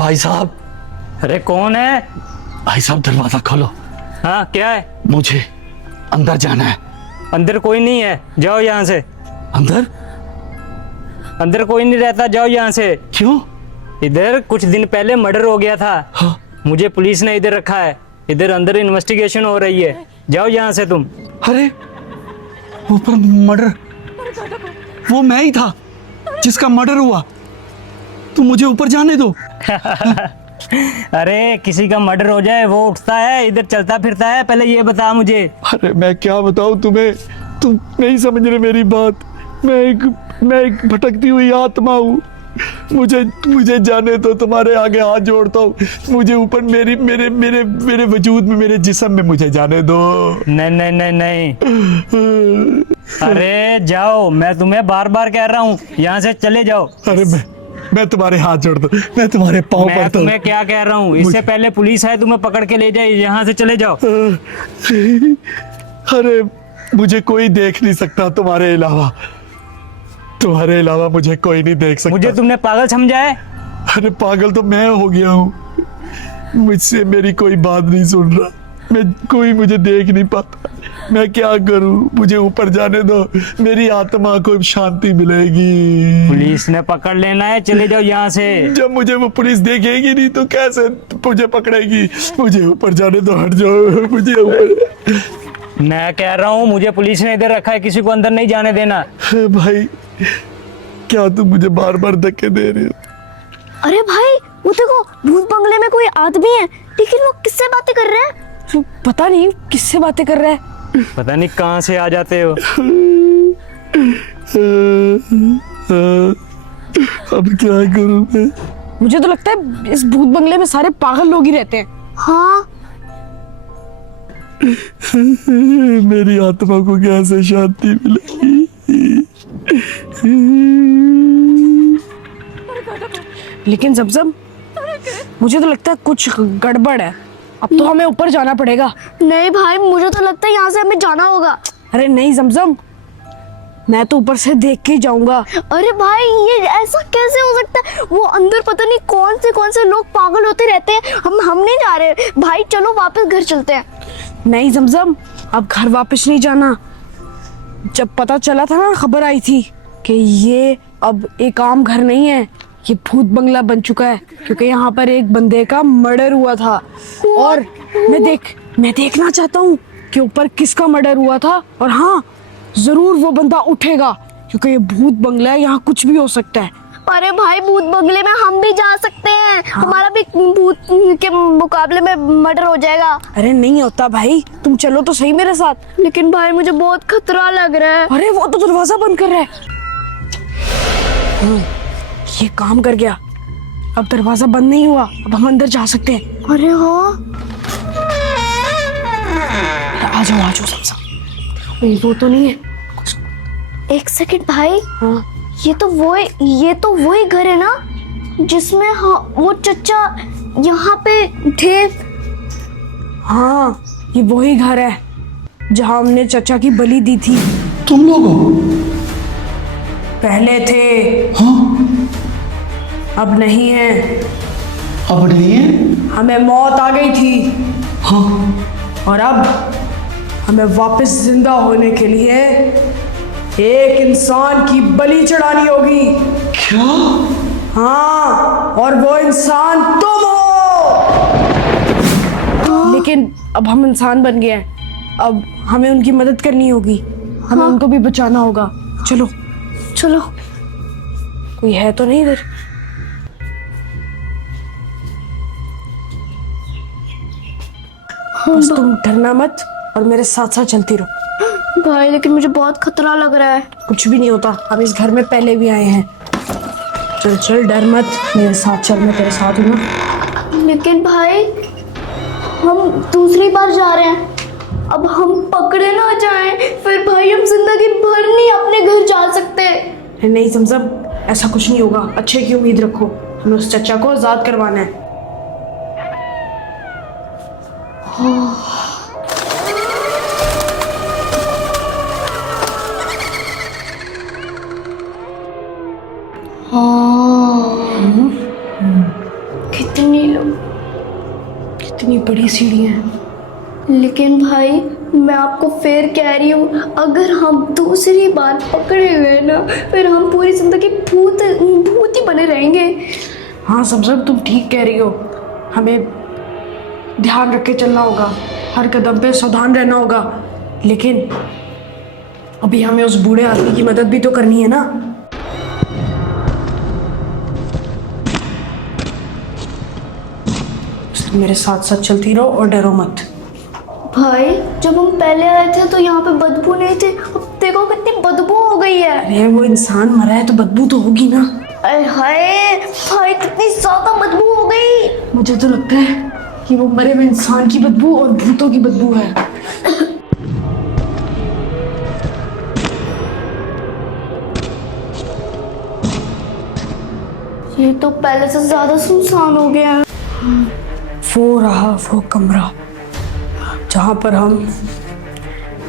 भाई साहब। अरे कौन है? भाई साहब दरवाजा खोलो। हाँ क्या है? मुझे अंदर जाना है। अंदर कोई नहीं है, जाओ यहाँ से। अंदर? अंदर कोई नहीं रहता, जाओ यहाँ से। क्यों? इधर कुछ दिन पहले मर्डर हो गया था। हाँ। मुझे पुलिस ने इधर रखा है, इधर अंदर इन्वेस्टिगेशन हो रही है, जाओ यहाँ से तुम। अरे ऊपर मर्डर, वो मैं ही था जिसका मर्डर हुआ। तुम मुझे ऊपर जाने दो। अरे किसी का मर्डर हो जाए वो उठता है, इधर चलता फिरता है, पहले ये बता मुझे। अरे मैं क्या बताऊं तुम्हें, तुम नहीं समझ रहे मेरी बात। मैं एक भटकती हुई आत्मा हूँ। मुझे जाने दो, तुम्हारे आगे हाथ जोड़ता हूँ। मुझे ऊपर मेरे वजूद में, मेरे जिस्म में मुझे जाने दो। नहीं नहीं नहीं नहीं। अरे जाओ, मैं तुम्हें बार बार कह रहा हूँ, यहाँ से चले जाओ। अरे मैं तुम्हारे हाथ जोड़ता हूँ, मैं तुम्हारे पाँव पड़ता हूँ। तुम्हें क्या कह रहा हूँ, इससे पहले पुलिस है तुम्हें पकड़ के ले जाए, यहाँ से चले जाओ। अरे मुझे कोई देख नहीं सकता तुम्हारे अलावा मुझे कोई नहीं देख सकता। मुझे तुमने पागल समझा है? अरे पागल तो मैं हो गया हूँ, मुझसे मेरी कोई बात नहीं सुन रहा। कोई मुझे देख नहीं पाता, मैं क्या करूं? मुझे ऊपर जाने दो, मेरी आत्मा को शांति मिलेगी। पुलिस ने पकड़ लेना है, चले जाओ यहाँ से। जब मुझे वो पुलिस देखेगी नहीं तो कैसे मुझे पकड़ेगी? मुझे ऊपर जाने दो, हट जाओ मुझे ऊपर। मैं कह रहा हूँ, मुझे पुलिस ने इधर रखा है, किसी को अंदर नहीं जाने देना। भाई क्या तुम मुझे बार बार धक्के दे रहे हो? अरे भाई वो देखो, भूत बंगले में कोई आदमी है, लेकिन वो किससे बातें कर रहा है? पता नहीं किससे बातें कर रहा है। पता नहीं कहाँ से आ जाते हो। अब क्या करूं मैं? मुझे तो लगता है इस भूत बंगले में सारे पागल लोग ही रहते हैं। हाँ, मेरी आत्मा को कैसे शांति मिलेगी? लेकिन जमजम, मुझे तो लगता है कुछ गड़बड़ है। अब तो हमें ऊपर जाना पड़ेगा। नहीं भाई, मुझे तो लगता है यहाँ से हमें जाना होगा। अरे नहीं जमजम, मैं तो ऊपर से देख के ही जाऊंगा। अरे भाई ये ऐसा कैसे हो सकता है? वो अंदर पता नहीं कौन से लोग पागल होते रहते हैं। हम नहीं जा रहे भाई, चलो वापस घर चलते हैं। नहीं जमजम, अब घर वापस नहीं जाना। जब पता चला था ना, खबर आई थी कि ये अब एक आम घर नहीं है, ये भूत बंगला बन चुका है, क्योंकि यहाँ पर एक बंदे का मर्डर हुआ था। और मैं देखना चाहता हूँ कि ऊपर किसका मर्डर हुआ था। और हाँ, जरूर वो बंदा उठेगा, क्योंकि ये भूत बंगला है, यहाँ कुछ भी हो सकता है। अरे भाई भूत बंगले में हम भी जा सकते हैं। हाँ। हमारा भी भूत के मुकाबले में मर्डर हो जाएगा। अरे नहीं होता भाई, तुम चलो तो सही मेरे साथ। लेकिन भाई मुझे बहुत खतरा लग रहा है। अरे वो तो दरवाजा बंद कर रहा है। ये काम कर गया, अब दरवाजा बंद नहीं हुआ, अब हम अंदर जा सकते हैं। अरे हाँ, आ जाओ सब। वो तो नहीं है। एक सेकंड भाई। हाँ, ये तो वही घर है ना जिसमें वो चचा यहाँ पे थे। हाँ, ये वही घर है जहाँ हमने चचा की बलि दी थी। तुम लोग हो? पहले थे। हाँ? अब नहीं है। अब नहीं है? हमें मौत आ गई थी। हाँ। और अब हमें वापस जिंदा होने के लिए एक इंसान की बलि चढ़ानी होगी। क्या? हाँ, और वो इंसान तुम हो। लेकिन अब हम इंसान बन गए हैं, अब हमें उनकी मदद करनी होगी, हमें उनको भी बचाना होगा। चलो चलो। कोई है तो नहीं इधर? बस तुम डरना मत और मेरे साथ साथ चलती रहो। भाई लेकिन मुझे बहुत खतरा लग रहा है। कुछ भी नहीं होता, हम इस घर में पहले भी आए हैं। चल चल, डर मत, मेरे साथ चल, मैं तेरे साथ हूँ ना। लेकिन भाई हम दूसरी बार जा रहे हैं, अब हम पकड़े ना जाएं, फिर भाई हम जिंदगी भर नहीं अपने घर जा सकते। नहीं समझब, ऐसा कुछ नहीं होगा, अच्छे की उम्मीद रखो, हमें उस चचा को आजाद करवाना है। कितनी बड़ी सीढ़ी है। लेकिन भाई मैं आपको फिर कह रही हूँ, अगर हम दूसरी बार पकड़े गए ना, फिर हम पूरी जिंदगी भूत भूत ही बने रहेंगे। हाँ समझम, तुम ठीक कह रही हो। हमें ध्यान रख के चलना होगा, हर कदम पे सावधान रहना होगा। लेकिन अभी हमें उस बूढ़े आदमी की मदद भी तो करनी है ना। तुम मेरे साथ साथ चलती रहो और डरो मत। भाई जब हम पहले आए थे तो यहाँ पे बदबू नहीं थी, अब देखो कितनी बदबू हो गई है। अरे वो इंसान मरा है तो बदबू तो होगी ना। अरे हाय भाई कितनी ज्यादा बदबू हो गई। मुझे तो लगता है कि वो मरे हुए इंसान की बदबू और भूतों की बदबू है। ये तो पहले से ज्यादा सुनसान हो गया है। वो रहा वो कमरा जहाँ पर हम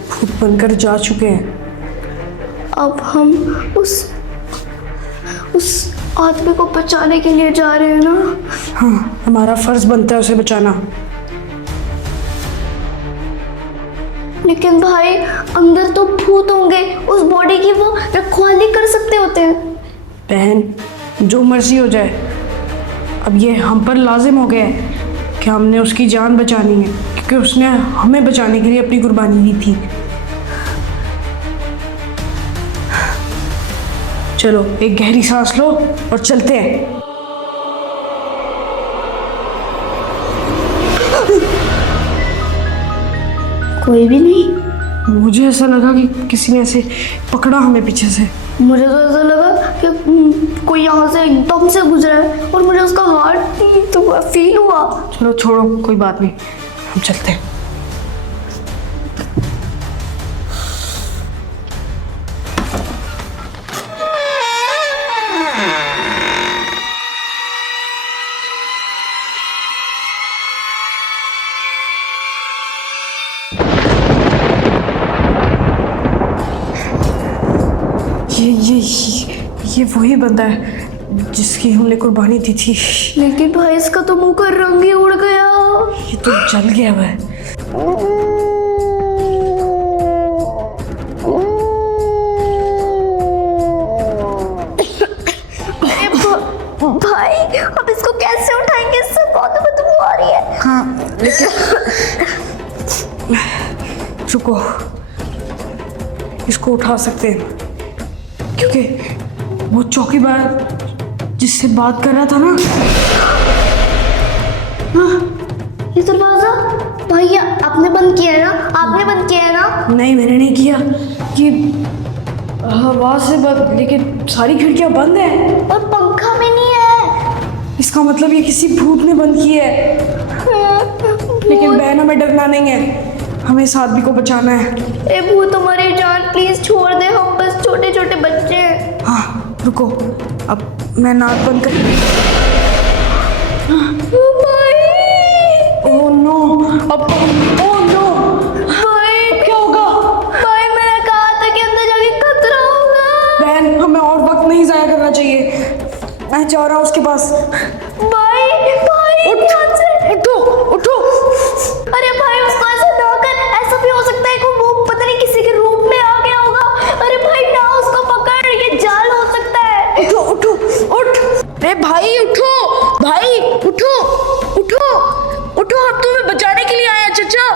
भूत बनकर जा चुके हैं। अब हम उस आदमी को बचाने के लिए जा रहे हैं ना। हाँ, हमारा फर्ज बनता है उसे बचाना। लेकिन भाई अंदर तो भूत होंगे, उस बॉडी की वो रखवाली कर सकते होते हैं। बहन, जो मर्जी हो जाए, अब ये हम पर लाजिम हो गया है कि हमने उसकी जान बचानी है, क्योंकि उसने हमें बचाने के लिए अपनी कुर्बानी दी थी। चलो एक गहरी सांस लो और चलते हैं। कोई भी नहीं। मुझे ऐसा लगा कि किसी ने ऐसे पकड़ा हमें पीछे से। मुझे तो ऐसा लगा कि कोई यहाँ से एकदम से गुजरा है और मुझे उसका हार्ट तो फील हुआ। चलो छोड़ो, कोई बात नहीं, हम चलते हैं। ये वही बंदा है जिसकी हमने कुर्बानी दी थी। लेकिन भाई इसका तो मुंह का रंग ही उड़ गया। ये तो जल गया हुआ है। भाई अब इसको कैसे उठाएंगे, इससे बहुत बदबू आ रही है। हाँ लेकिन रुको, इसको उठा सकते हैं क्योंकि वो चौकीदार जिससे बात कर रहा था ना। हाँ, ये दरवाजा भाई आपने बंद किया है ना? आपने बंद किया है ना? नहीं, मैंने नहीं किया। ये हवा से बंद, लेकिन सारी खिड़कियां बंद है और पंखा भी नहीं है। इसका मतलब ये किसी भूत ने बंद किया है। लेकिन बहन, हमें डरना नहीं है, हमें इस आदमी को बचाना है। ए भूत हमारी जान प्लीज छोड़ दे, हम बस छोटे छोटे बच्चे हैं। हाँ रुको, अब मैं नाक बंद कर। ओह नो, अब ओह नो, भाई क्या होगा? भाई मैंने कहा था कि अंदर जाके खतरा होगा। बहन, हमें और वक्त नहीं जाया करना चाहिए। मैं जा रहा हूँ उसके पास। भाई भाई ध्यान से उठो उठो। अरे भाई उसको ऐसा ना कर, ऐसा भी हो सकता है कि वो पता नहीं किसी के रूप में आ गया होगा। अरे भाई ना उसको पकड़, ये जाल हो सकता है। उठो उठो उठ। अरे भाई उठो, भाई उठो उठो उठो, हम तुम्हें बचाने के लिए आए हैं चचा।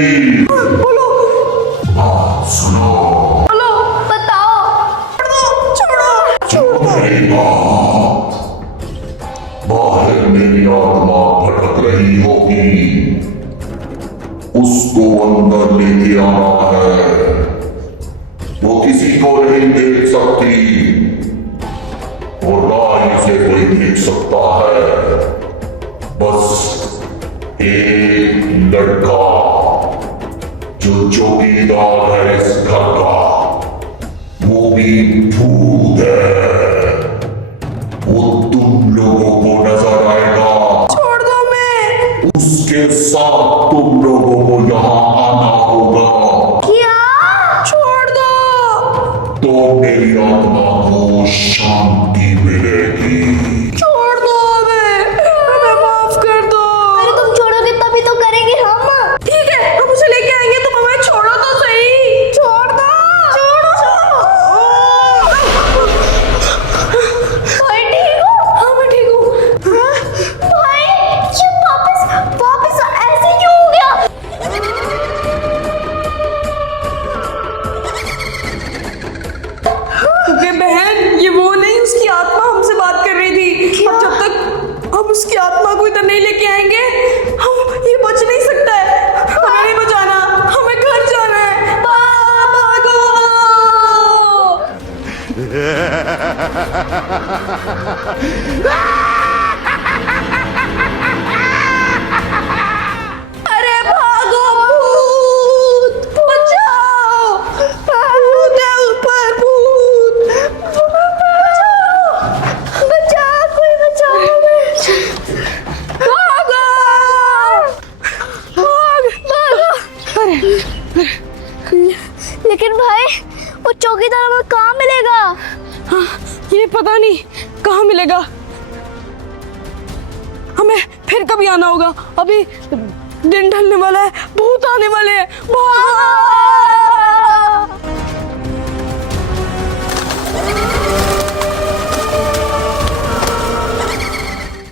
गई। बोलो बात सुनो। बोलो, बताओ। छोड़ो सुनो मेरी बात। बाहर मेरी आत्मा भटक रही होगी, उसको अंदर लेके आना है। वो किसी को नहीं देख सकती और ना ही उसे कोई देख सकता है। बस एक लड़का जो चौकीदार है इस घर का, वो भी भूत है। वो तुम लोगों को नजर आएगा, छोड़ दो मैं। उसके साथ तुम लोगों को यहाँ आना होगा। क्या? छोड़ दो तो मेरी आत्मा को शांति मिलेगी। छोड़ दो हमें माफ कर दो। अरे तुम छोड़ोगे तभी तो करेंगे हम। ठीक है, हम उसे लेके आएंगे, तुम हमें छोड़ो तो सही। छोड़ दो भाई ठीक हो? हाँ मैं ठीक हूँ। भाई ये वापस ऐसे क्यों हो गया? क्योंकि बहन ये वो नहीं, उसकी आत्मा हमसे बात कर रही थी। अब जब तक हम उसकी आत्मा को इधर नहीं लेके आएंगे, हम ये बच नहीं सकता है। हमें नहीं बचाना, हमें घर जाना है। भागो। अरे भागो, भूत बचाओ। भूत है ऊपर, भूत बचाओ, कोई बचाओ हमें। भागो। लेकिन भाई वो चौकीदार हमें कहाँ मिलेगा? हाँ, ये पता नहीं कहाँ मिलेगा। हमें फिर कभी आना होगा, अभी दिन ढलने वाला है, भूत आने वाले हैं। भागो।